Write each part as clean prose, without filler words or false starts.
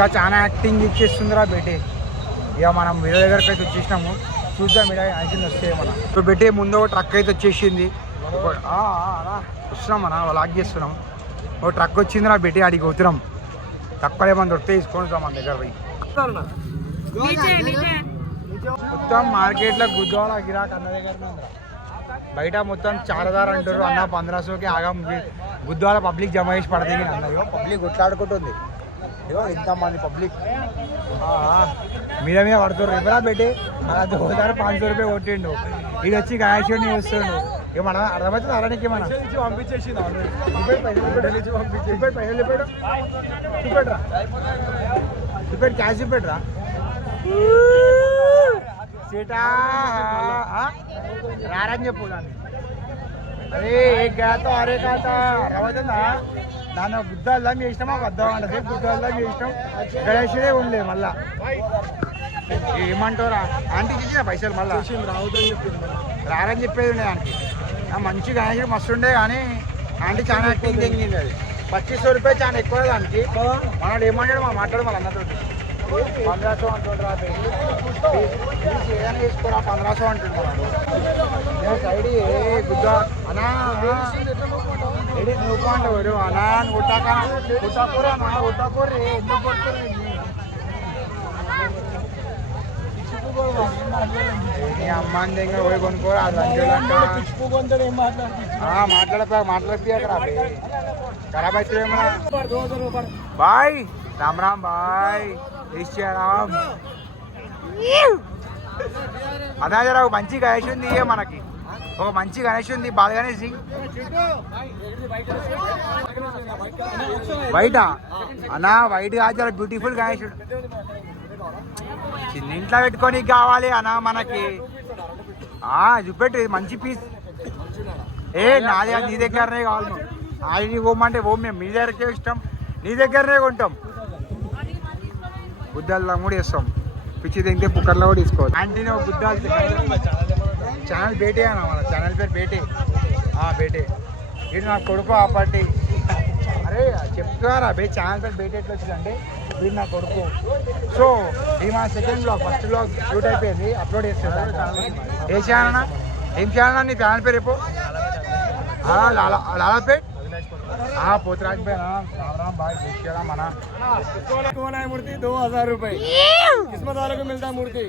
ఇంకా చాలా యాక్టింగ్ ఇచ్చేస్తుందిరా బేటే. ఇక మనం వీళ్ళ దగ్గరికి అయితే వచ్చేసినాము, చూద్దాం ఇక్కడ యాక్టింగ్ వస్తాయి మన. ఇప్పుడు బేటే ముందు ఒక ట్రక్ అయితే వచ్చేసింది, వస్తున్నాం మన లాక్ చేస్తున్నాం. ఓ ట్రక్ వచ్చిందిరా బేటే, అడిగి పోతున్నాం. తక్కువ ఏమన్నా దొరికితే తీసుకొని మన దగ్గర పోయి. మొత్తం మార్కెట్లో గుద్వాల గిరాక్ అన్న దగ్గరనే ఉందిరా. బయట మొత్తం చారదార్ అంటారు అన్న 1500కి ఆగం. గుద్వాల పబ్లిక్ జమ చేసి పడుతుంది అన్నయ్యో. పబ్లిక్ కొట్లాడుకుంటుంది ఇగో ఇంతమంది పబ్లిక్ మీద మీద పడుతున్నారు. ఎవరా పెట్టి మన 2500 రూపాయలు కొట్టిండు. ఇది వచ్చి గాయచుడిని చూస్తుండు. ఇక మనం అర్థమవుతుంది అరానికి మన పంపించేసి చూపెట్రా చూపెట్టి క్యాష్ చూపెట్రా సీటా రారని చెప్పు దాన్ని. అరే ఏ గాతో అరే కాత అర్థమవుతుందా? దాన్ని గుద్దాల్లా మీ ఇష్టం, ఒక అర్థం సేపు గుద్దాల్లా మీ ఇష్టం. గణేషుడే ఉండలేదు మళ్ళా. ఏమంటారా ఆంటీ ఇచ్చిన పైసలు మళ్ళీ రావద్దని చెప్పింది, రారని చెప్పేది ఉండే ఆంటీ. మంచి గణేషుడు మస్తు ఉండే కానీ ఆంటీ చాలా యాక్టింగ్ తెంగింది. అది 2500 రూపాయలు చాలా ఎక్కువ దానికి. మనోడు ఏమంటాడు మా మాట్లాడు మళ్ళీ అన్నతో 1500 అంటుండ్రా ఏదైనా చేసుకోరా 1500 అంటుండ్రు. సైడ్ ఏ గుద్దా అనా ఎడి నువ్వు అంటారు అనా కొట్టాకూరా అన్నా కొట్టాకూర్రీ ఎందుకు కొడుతుంది అమ్మాని దగ్గర పోయి కొనుక్కోరా. మాట్లాడపియకరా ఖరాబ్ అవుతుంది. బాయ్ రామ్ రామ్ బాయ్ రామ్. అదే జర ఒక మంచి గణేష్ ఉంది మనకి, ఒక మంచి గణేష్ ఉంది. బాల గణేష్ వైట్ అన్నా, వైట్ కాదు జర బ్యూటిఫుల్ గణేషుడు. చిన్న ఇంట్లో పెట్టుకొని కావాలి అన్నా మనకి. చూపెట్టు మంచి పీస్. ఏ నాది నీ దగ్గరనే కావాలి. అది నీ పోమంటే ఓ మేము మీ దగ్గరకే ఇష్టం, నీ దగ్గరనే కొంటాం. బుద్ధాలు కూడా వేస్తాం, పిచ్చి తింటే పుక్కర్లో కూడా తీసుకోవాలి. ఆంటీ బుద్ధాలు ఛానల్ బేటే అన్న, మన ఛానల్ పేరు బేటే. బేటే ఇది నా కొడుకు ఆ పార్టీ. అరే చెప్తారా బే ఛానల్ పేరు బేటే ఎట్లా వచ్చిందంటే వీడు నా కొడుకు. సో ఇది మా second blog, first blog shoot అయిపోయింది, అప్లోడ్ చేస్తాను. ఏ ఛానల్ ఏం ఛానల్ నీ ఛానల్ పేరు రేపు? లాలాపేట్ పోతరాజ్ पे ना राम राम भाई देखिएगा मना कौन है मूर्ति 2000 रुपए किस्मत वाले को मिलता मूर्ति.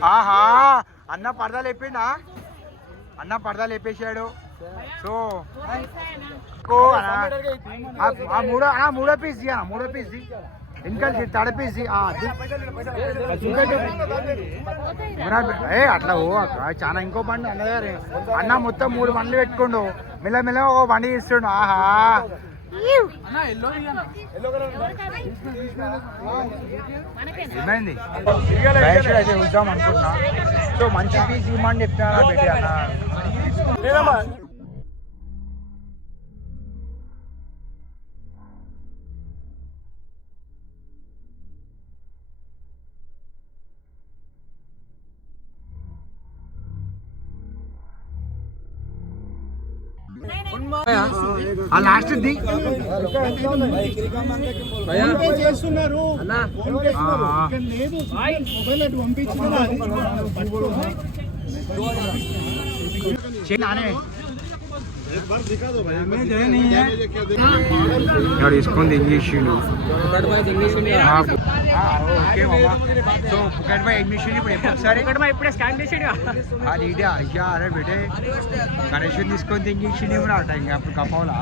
అన్న పరదా లేపిండా, అన్న పరదా లేపేసాడు. సో మూడో పీస్ మూడో పీస్ ఇంకా తడ పీస్ అట్లా ఓ చాలా. ఇంకో బండి అన్న దగ్గర అన్న మొత్తం 3 బండ్లు పెట్టుకోండు, మెల్లమెల్ల ఒక బండి ఇస్తుండు. ఏమైంది అయితే చూద్దాం అనుకుంటున్నా. సో మంచి పీస్ ఇవ్వమని చెప్తున్నా పెట్టి అన్న. లాస్ట్ చేస్తున్నారు తీసుకుంది ఇంగ్లీషుడు. ఓకే మామా. సో పుకెట్ బాయ్ అడ్మిషన్ ఇప్పుడు ఒకసారి ఇప్పుడే స్కాన్ చేసాడు. అది ఇది అయ్యా అరే బేటే కనెక్షన్ తీసుకొని ఇంగ్లీషుడు ఏమి రాట ఇంకా అప్పుడు కప్పవలా.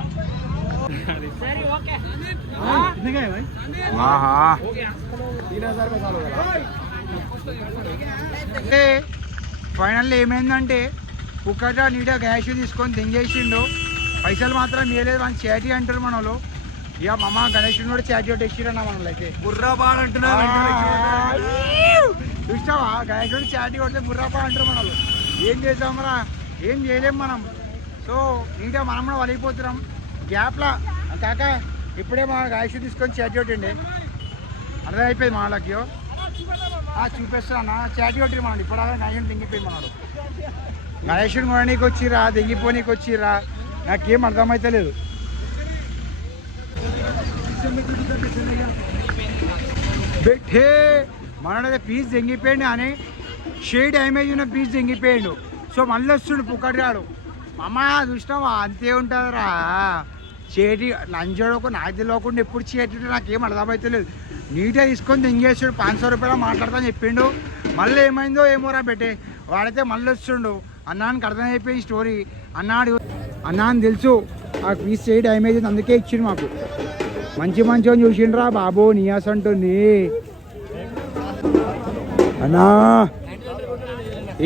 ఫైనల్ ఏమైందంటే పుక్కట నీట్గా గ్యాస్ తీసుకొని దింగేసిండు, పైసలు మాత్రం ఇవ్వలేదు. మన చాటీ అంటారు మన వాళ్ళు. ఇక మామ గణేష్ కూడా చాటీ ఒకటి ఇచ్చిరన్న మనలో అయితే బుర్రాబాడ్ అంటున్నారు. చూసినావా గణేష్ చాటీ కొడితే బుర్రాబా అంటారు మన వాళ్ళు. ఏం చేద్దామరా, ఏం చేయలేం మనం. సో నీట్గా మనం కూడా వలిగిపోతున్నాం గ్యాప్లా. కాక ఇప్పుడే మా గణేష్ తీసుకొని చాటీ కొట్టిండే అర్థమైపోయింది మా వాళ్ళకి. చూపిస్తున్నా చాటీ కొట్టి మనం ఇప్పుడు గణేష్ దింగిపోయింది మనడు. గణేషుని కొనడానికి వచ్చిర్రా దిగిపోనీకి వచ్చిర్రా నాకేం అర్థమైతే లేదు. బెట్టే మనడైతే పీస్ తెంగిపోయిండు అని షేడ్ డ్యామేజ్ ఉన్న పీస్ తెంగిపోయిండు. సో మళ్ళీ వస్తుండు పుక్కడిగాడు. అమ్మ చూసినావా అంతే ఉంటుందిరా చేటి లంచోడకు నాకు తెలియకుండా ఎప్పుడు చేటి నాకేం అర్థమవుతలేదు. నీట్గా తీసుకొని తెంగేస్తాడు 500 రూపాయలు మాట్లాడతాను చెప్పిండు. మళ్ళీ ఏమైందో ఏమోరా బెట్టే వాడైతే మళ్ళీ వస్తుండు. అన్నానికి అర్థమైపోయింది స్టోరీ. అన్నా అని తెలుసు ఆ పీస్ చేయి డ్యామేజ్ ఉంది అందుకే ఇచ్చిండు మాకు. మంచి మంచిగా చూసిండ్రా బాబు నియాస్ అంటుంది. అన్నా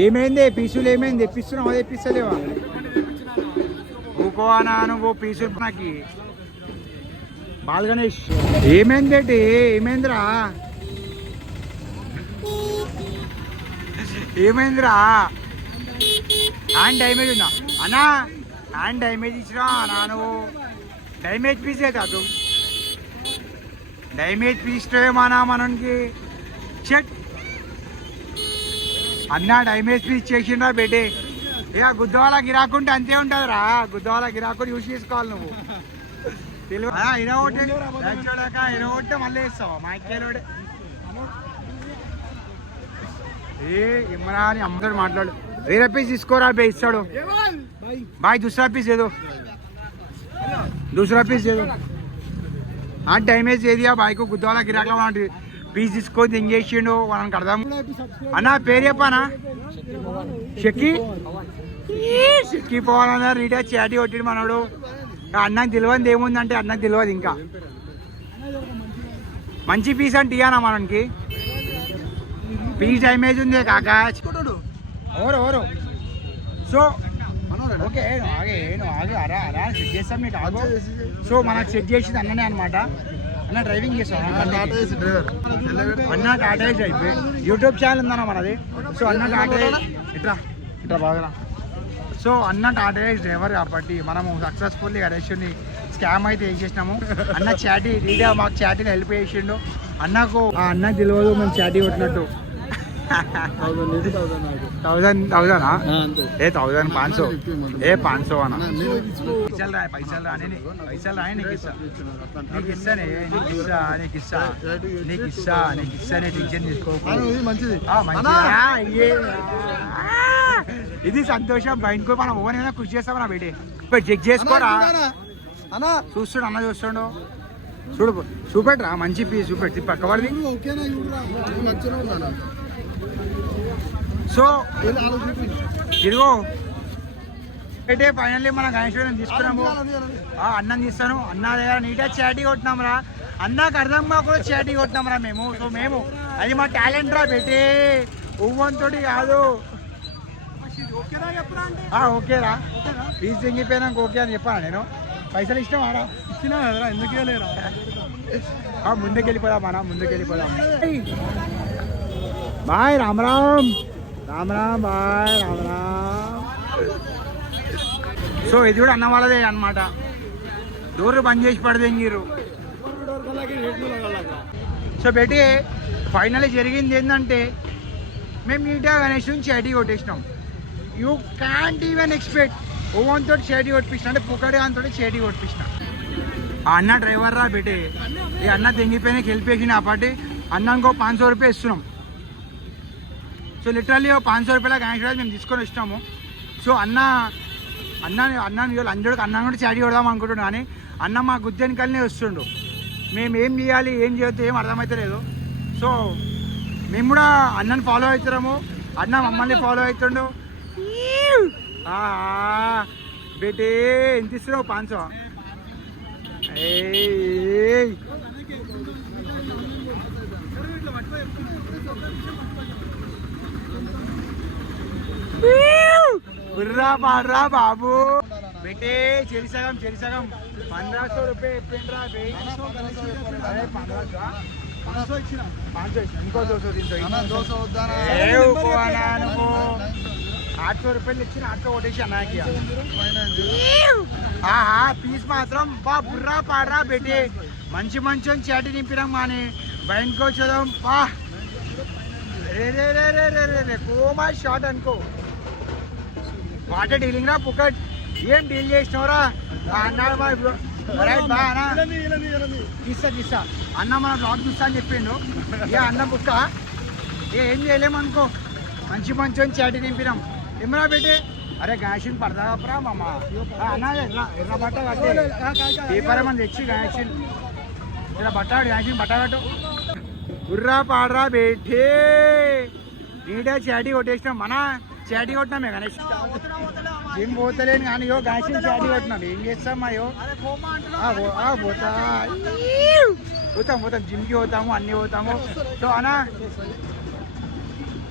ఏమైంది పీసులు ఏమైంది తెప్పిస్తున్నావు అదే తెప్పిస్తలేవా ఊకో అన్నా నువ్వు పీసులు నాకు బాల్ గణేష్ ఏమైంది ఏంటి ఏమైందిరా ఏమైందిరా హ్యాండ్ డ్యామేజ్ ఉందా అన్నా హ్యాండ్ డ్యామేజ్ ఇచ్చినా అన్నా నువ్వు డ్యామేజ్ పీస్ కాదు డ్యామేజ్ పీస్ ఏమన్నా మనకి చెట్ అన్నా డ్యామేజ్ పీస్ చేసిండ్రా బేటే. ఇక గుద్దవాళ్ళ గిరాకుంటే అంతే ఉంటుందిరా గుద్దవాళ్ళ గిరాకుని యూజ్ చేసుకోవాలి నువ్వు తెలియదు ఇరవొట్టే మళ్ళీ వేస్తావా మా ఎక్కేలోడే ఏ ఇమ్మరా అని అమ్మతో మాట్లాడు. వేరే పీస్ తీసుకోరా బే ఇస్తాడు బాయ్ दूसरा पीस दे दो दूसरा पीस दे दो. हाँ डैमेज दे दिया भाई को गुद्दा वाला गिराकला वाला पीस తీసుకొని తెంగేసిండు వాళ్ళకి అర్థం. అన్న పేరు చెప్పానా షెక్కి పోవాలన్నా రీటా చాటి కొట్టిడు మనోడు. అన్నకు తెలియదు ఏముందంటే అన్నకు తెలియదు ఇంకా మంచి పీస్ అంటే ఇయ్యానా మనకి పీస్ డ్యామేజ్ ఉంది కాక ఓరు సో ఓకే నువ్వు ఆగే అరా సెట్ చేస్తాం నీకు ఆగో. సో మనకు సెట్ చేసింది అన్ననే అనమాట. అన్న డ్రైవింగ్ చేస్తాం అన్న టాటా ఏజ్ అయిపోయి యూట్యూబ్ ఛానల్ ఉందన్న మనది. సో అన్న టాటా ఇట్లా ఇట్లా బాగా సో అన్న టాటా ఏజ్ డ్రైవర్ కాబట్టి మనము సక్సెస్ఫుల్లీ అరెస్ట్ని స్కామ్ అయితే వేసేసినాము. అన్న చాటీ రీడా మాకు చాటీని హెల్ప్ చేసిండు. అన్నకు అన్నకు తెలియదు మేము చాటీ కొట్టినట్టు 1000 ఏ 1500 ఏ 500 అన్న పైసలు రాని నీకు ఇస్తానే టెన్షన్ తీసుకో ఇది సంతోషం బయటకు మనం ఓనైనా కృషి చేస్తామన్నా బయట చెక్ చేసుకోరా అన్న చూస్తాడు అన్న చూస్తాడు చూపెట్రా మంచి పీస్ చూపెట్టి పక్కవాడిది. సో ఇదిగో అయితే ఫైనల్లీ మన గణేశ్వరం తీసుకున్నాము. అన్నం తీస్తాను అన్న దగ్గర నీట్గా చాటీ కొట్టినాం రా అన్నకు అర్థం కూడా చాటీ కొట్టినాం రా మేము. సో మేము అది మా టాలెంట్ రా పెట్టి ఉవ్వంతో కాదు. ఓకేరా ఫీజు తెంగిపోయినాక ఓకే అని చెప్పాను నేను. పైసలు ఇష్టం ఆడా ఇచ్చినా కదరా ఎందుకే లేరా ముందుకెళ్ళిపోదాం అన్న ముందుకెళ్ళిపోదాం. Bye Ram Ram bye Ram. So ఇది కూడా అన్న వాళ్ళదే అనమాట. డోర్లు బంద్ చేసి పడదెంగిరు. సో బెట్టి ఫైనల్లీ జరిగింది ఏంటంటే మేము నీట్గా గణేష్ నుంచి చాటీ కొట్టేసినాం. You can't even expect oven తోటి చేటి కొట్టించిన అంటే పుక్కడి అంతో చేటి కొట్టించిన. ఆ అన్న డ్రైవర్ రా బెటే ఈ అన్న తెంగిపోయినా వెళ్ళిపోయిన ఆ పాటి అన్నకు 500 రూపాయలు ఇస్తున్నాం. సో లిటరల్లీ 500 రూపాయల గణేష్ మేము తీసుకొని వచ్చినాము. సో అన్న లంజోడికి అన్న కూడా చాటి కొడదాం అనుకుంటున్నాను కానీ అన్న మా గుద్దెనికల్నే వస్తుండు. మేము ఏం చేయాలి ఏం చేయొద్దు ఏం అర్థమైతే లేదు. సో మేము కూడా అన్నని ఫాలో అవుతున్నాము. అన్న మమ్మల్ని ఫాలో అవుతుండు. బేటే ఎంత ఇస్తున్నావు 500 బుర్రా పాడరా బాబు బేటే చెరిసగం 1500 రూపాయలు ఎప్పుడేంట్రా 500 ఇచ్చిన ఇంకో 800 రూపాయలు ఇచ్చిన ఆటో కొట్టేసి అన్నాకి పీస్ మాత్రం బా బుర్రా పాడరా బెట్టి మంచి చాటి నింపినాం కానీ బయటకు వచ్చేదాం బా రే కోమా షాట్ అనుకో వాటర్ డీలింగ్ రా పుక్కట్ ఏం డీల్ చేసినవరా అన్నాడు మా రైట్ బా అన్న తీస్తా అన్న మన బ్లాగ్ చూస్తా అని చెప్పిండు ఏ అన్న బుక్క ఏం చేయలేము అనుకో మంచి చాటి నింపినాం ఏమరా పెట్టి అరే గాయషన్ పడదాపరా మామ అన్న ఎర్ర బట్ట పేపర్ ఏమని తెచ్చి గాయషన్ ఇలా గాయషన్ బట్ట కట్టు గుర్రా పాడరా బేటే నీడే చాటి కొట్టేసినాం మన చాటి కొట్టినామే గణేష్ ఏం పోతలేను కానీ గాయషన్ చాటి కొట్టినాం ఏం చేస్తాం అయ్యో పోతాం జిమ్కి పోతాము అన్నీ పోతాము సో అన్న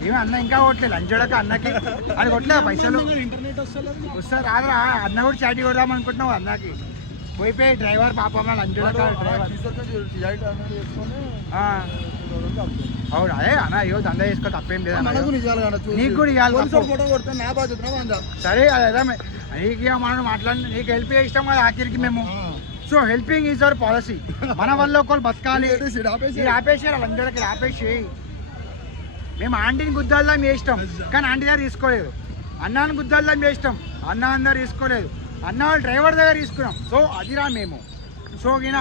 ఏమి అన్న ఇంకా కొట్టలేదు లంచోడక అన్నకి అది కొట్టలేదు పైసలు వస్తారు రాదురా అన్న కూడా చాటి కొడదాం అనుకుంటున్నావు అన్నకి పోయిపోయి డ్రైవర్ పాపం లంచోడక డ్రైవర్ అవును అదే అన్న అయ్యో దందా చేసుకో తప్పేం లేదా నీకు కూడా ఇవ్వాలి సరే అదే నీకు మనం మాట్లాడి నీకు హెల్ప్ చేస్తాం కదా ఆఖరికి మేము so helping is our policy మన వల్ల ఒకళ్ళు బతకాలి ఆపేసి లంచోడకి ఆపేసి మేము ఆంటీని గుద్దాల్లా వేస్తాం కానీ ఆంటీ దగ్గర తీసుకోలేదు అన్నాన్ని గుద్దాల్లా వేస్తాం అన్న అందరు తీసుకోలేదు అన్న వాళ్ళు డ్రైవర్ దగ్గర తీసుకున్నాం సో అదిరా మేము సో గిన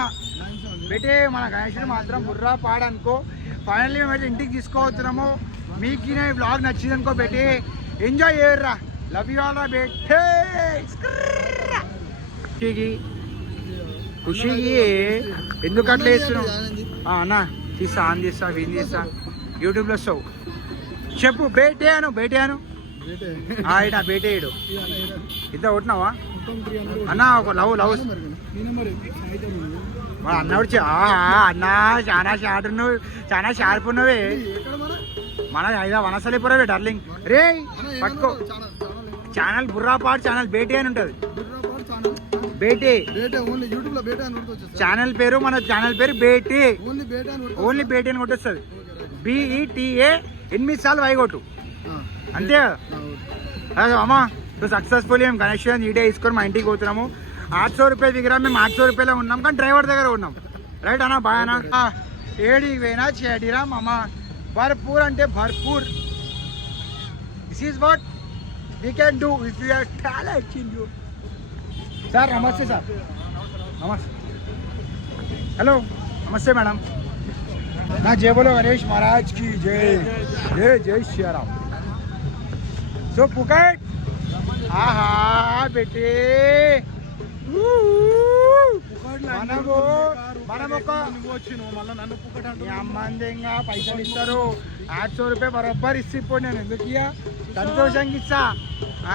బెటే మన గణేషుడు మాత్రం బుర్రా పాడనుకో ఫైనల్లీ మేము ఇంటికి తీసుకోవచ్చున్నాము మీకు ఈ బ్లాగ్ నచ్చింది అనుకో బెటే ఎంజాయ్ చేయర్రా లవ్ యూ ఆల్ రా బెటే ఖుషికి ఎందుకు అట్లా వేస్తున్నావు అన్న తీస్తా ఆన్ చేస్తా విన్ చేస్తా యూట్యూబ్లో వస్తావు చెప్పు బేటే అను ఇడా బేటేడు ఇంత కొట్టినావా అన్న ఒక లవ్ అన్నవాడు అన్న చాలా షార్ట్ ఉన్నావు చాలా షార్ప్ ఉన్నవే మన ఐదా వనసలిపురవే డార్లింగ్ రే పట్టుకో ఛానల్ బుర్రాపాడు ఛానల్ బేటే అని ఉంటుంది బేటే ఛానల్ పేరు మన ఛానల్ పేరు బేటే ఓన్లీ బేటే అని కొట్టేస్తుంది BETA 8 సార్లు వైగొట్టు అంతే అదే అమ్మా సక్సెస్ఫుల్లీ మేము గణేష్ నీటే తీసుకొని మా ఇంటికి పోతున్నాము 800 రూపాయలు దిగిరా మేము 800 రూపాయలు ఉన్నాం కానీ డ్రైవర్ దగ్గర ఉన్నాం రైట్ అన్న బాయ్ అన్న ఏడికి పోయినా చేడిరా మామ భర్పూర్ అంటే భర్పూర్ this is what we can do if you are talent in you sir నమస్తే సార్ నమస్తే హలో నమస్తే మేడం నా జై బోలో గణేష్ महाराज की जय श्रीराम సో పుకట్ ఆహా బెటే అమ్మందంగా పైసలు ఇస్తారు 800 రూపాయలు బరోబ్బర్ ఇచ్చిపోయి నేను ఎందుకు ఇయ్యా సంతోషంగా ఇస్తా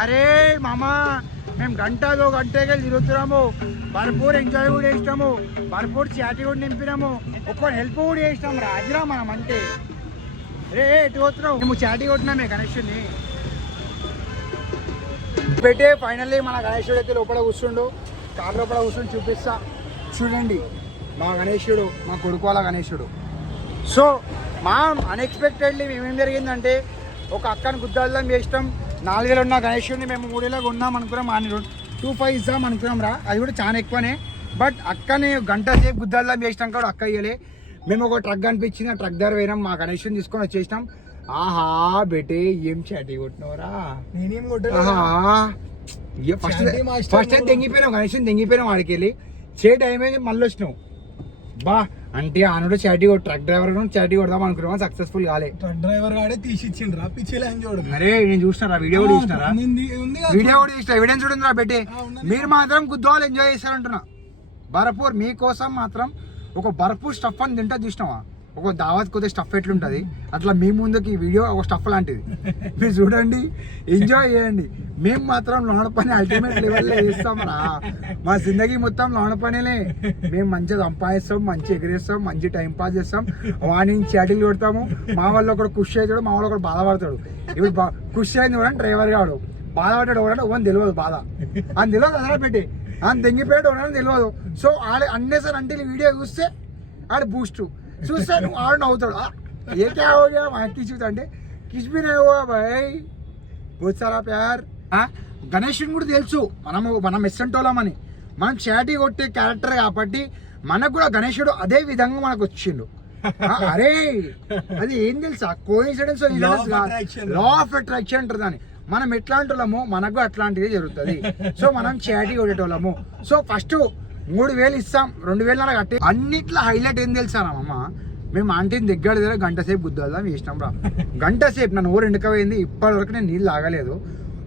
అరే మామ మేము గంటకే తిరుగుతున్నాము భర్పూర్ ఎంజాయ్ కూడా చేసినాము భర్పూర్ చాటి కూడా నింపినాము ఒక్క హెల్ప్ కూడా చేసినాము రాజురా మనం అంటే రే ఎటు పోతున్నావు మేము చాటి కొట్టినామే గణేషుడిని పెట్టే ఫైనల్లీ మన గణేశుడు అయితే లోపల కూర్చుండు కార్ లోపల కూర్చుని చూపిస్తా చూడండి మా గణేశుడు మా కొడుకు వాళ్ళ గణేశుడు సో మా అన్ఎక్స్పెక్టెడ్లీ ఏమేం జరిగిందంటే ఒక అక్కని గుద్దాల్దాం చేసినాం 4000 ఉన్న గణేశుడిని మేము 3000 ఉన్నాం అనుకున్నాం అని 25 ఇద్దాం అనుకున్నాం రా అది కూడా చాలా ఎక్కువనే బట్ అక్కని గంట సేపు గుద్దాల్దాం చేసినాం కూడా అక్క ఇయ్యలే మేము ఒక ట్రక్ అనిపించింది ఆ ట్రక్ దగ్గర పోయినాం మా గణేశుడిని తీసుకొని వచ్చేసినాం ఆహా బేటే ఏం చాటి కొట్టినవరా నేనేం ఫస్ట్ టైం తెంగిపోయినావు గణేష్ తెంగిపోయినావు వాడికి వెళ్ళి టైం అయింది మళ్ళీ వచ్చినావు బా అంటే ఆనుడు చాటి ట్రక్ డ్రైవర్ చాటి కొడదాం అనుకున్నాం సక్సెస్ఫుల్ కాలే ట్రక్ డ్రైవర్ గాడే తీసిచ్చిండ్రా అరే నేను చూసినారా వీడియో కూడా చూసినారా ఎవిడెన్స్ కూడా ఉందిరా బెట్టే మీరు మాత్రం గుద్దోలు ఎంజాయ్ చేస్తారంటున్నా భర్పూర్ మీకోసం మాత్రం ఒక భర్పూర్ స్టఫ్ అని తింటా చూసినావా ఒక దావత్ కొద్దిగా స్టఫ్ ఎట్లుంటుంది అట్లా మీ ముందుకి ఈ వీడియో ఒక స్టఫ్ లాంటిది మీరు చూడండి ఎంజాయ్ చేయండి మేము మాత్రం లోన పని అల్టిమేట్ లెవెల్లో చేస్తాం రా మా జిందగీ మొత్తం లోన పనిలే మేము మంచిగా సంపాదిస్తాం మంచి ఎగిరేస్తాం మంచి టైం పాస్ చేస్తాం వాడిని చాటిల్ కొడతాము మా వాళ్ళు ఒకడు ఖుషి అవుతాడు మా వాళ్ళు ఒకడు బాధపడతాడు ఇప్పుడు ఖుషి అయింది కూడా డ్రైవర్ కాడు బాధపడ్డాడు కూడా ఓన్ తెలియదు బాధ అని తెలియదు అసలు పెట్టి అని తెంగిపోయాడు కూడా తెలియదు సో ఆడ అన్నేసారి అంటే వీడియో చూస్తే ఆడ బూస్ట్ చూస్తే నువ్వు ఆడు నవ్వుతాడు ఏ క్యా హో గయా వాకి చూస్తా అంటే కిస్ భీ నహీ హువా భాయ్ బహుత్ సారా ప్యార్ గణేషుని కూడా తెలుసు మనం ఎస్సంటోళ్ళమని మనం చాటి కొట్టే క్యారెక్టర్ కాబట్టి మనకు కూడా గణేశుడు అదే విధంగా మనకు వచ్చిండు అరే అది ఏం తెలుసా కోఇన్సిడెన్స్ లా ఆఫ్ అట్రాక్షన్ అంటారు దాన్ని మనం ఎట్లాంటి వాళ్ళము మనకు అట్లాంటిది జరుగుతుంది సో మనం చాటి కొట్టేటోళ్ళము సో ఫస్ట్ 3,000 ఇస్తాం, 2,500 కట్టి. అన్నిట్లో హైలైట్ ఏం తెలుసానమ్మ, మేము ఆంటీని దగ్గర గంట సేపు గుద్దాల్దాం వేసినాం రా. గంట సేపు నన్ను ఊరు ఎండకపోయింది. ఇప్పటి వరకు నేను నీళ్ళు తాగలేదు.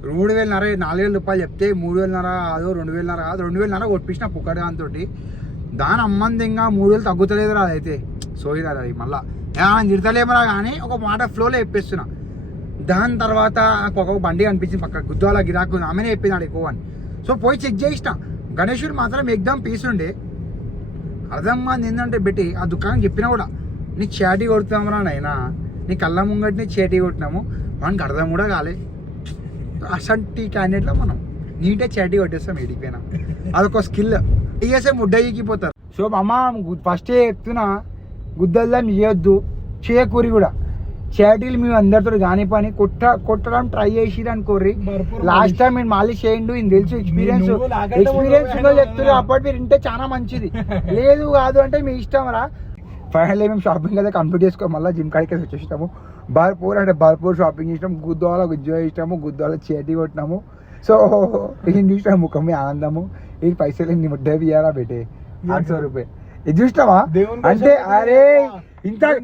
3,500 4,000 రూపాయలు చెప్తే 3,500 కాదు 2,500 కాదు 2,500 కొట్టించిన పుక్కడగాంతో. దాని అమ్మంది ఇంకా 3,000 తగ్గుతలేదురా. అదైతే సోయిరా అది. మళ్ళీ తిడతలేమరా కానీ ఒక మాట ఫ్లోలో చెప్పేస్తున్నా. దాని తర్వాత నాకు ఒక బండి అనిపించింది పక్క గుద్దాల గిరాకు ఆమెనే చెప్పినాడు ఎక్కువ అని. సో పోయి చెక్ చేసిన. గణేశుడు మాత్రం ఎగ్జామ్ పీస్ ఉండే. అర్థమ్మా ఏంటంటే పెట్టి ఆ దుకాణం చెప్పినా కూడా నీ చేటి కొడుతున్నామరా నైనా, నీ కళ్ళ ముంగటిని చేటి కొట్టినాము, మనకి అర్థం కూడా కాలే. అసంటి క్యాండిడేట్లో మనం నీటే చేటి కొట్టేస్తాం ఎడిపోయినా. అదొక స్కిల్. టీఎస్ఏ ముడ్డ ఎక్కిపోతారు. సో అమ్మ ఫస్టే చెప్తున్నా, గుద్దల్లా చేయొద్దు, చేయకూరి కూడా. చేటీలు మేము అందరితో కాని పని కొట్టడం ట్రై చేసి అనుకోర్రి. లాస్ట్ టైం మీరు మళ్ళీ చేయండు, ఇది తెలుసు ఎక్స్పీరియన్స్ ఉందో చెప్తారు. అప్పటి మీరు వింటే చాలా మంచిది. లేదు కాదు అంటే మీ ఇష్టం రా. ఫైనల్లీ మేము షాపింగ్ అయితే కంప్లీట్ చేసుకో మళ్ళీ జిమ్ కాడికి వచ్చేసినాము. భర్పూర్ అంటే భర్పూర్ షాపింగ్ చేసినాము. గుద్దవాళ్ళ ఎంజాయ్ చేసినాము, గుద్దవాళ్ళ చేతి కొట్టినాము. సో ఇది చూసినా ముఖం మీ ఆనందము. ఈ పైసలు నీ ముడ్డ ఇయ్యారా బేటే 800 రూపాయలు. ఇది చూసినావా అంటే అరే ఇంతకు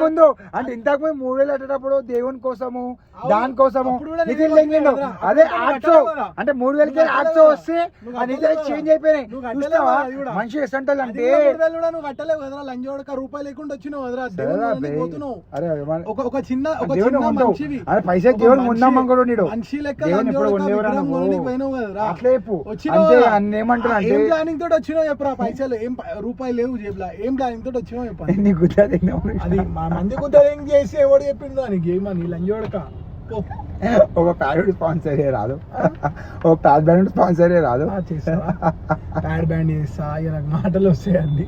ముందు అంటే ఇంతకు ముందు 3,000 కట్టేటప్పుడు దేవుని కోసము దానికోసము నిధులు లెంగిండు. అదే 800 అంటే 3,000కి 800 వస్తే ఆ నిధులు చేంజ్ అయిపోయినాయి. చూస్తావా మనిషి ఎసంటల్ అంటే రూపాయలు లేకుండా వచ్చినావు. పైసా దేవుడు ముందమ్మ కూడా నీడు మనిషి లెక్క అంటే అన్న ఏమంటారు అంటే ప్లానింగ్ తోటి వచ్చినావు చెప్పరా. పైసలు ఏం రూపాయలు లేవు జేబులా, ఏం ప్లానింగ్ తోటి వచ్చినావు చెప్పరా. అది మంది కుదేం చేసి ఎవడు చెప్పిండు దానికి ఏమని లంజోడక. ఒక ప్యాడ్ స్పాన్సర్ రాదు, ఒక ప్యాడ్ బ్యాండ్ స్పాన్సర్ రాదు. ప్యాడ్ బ్యాండ్ చేస్తా, నాకు మాటలు వస్తాయండి.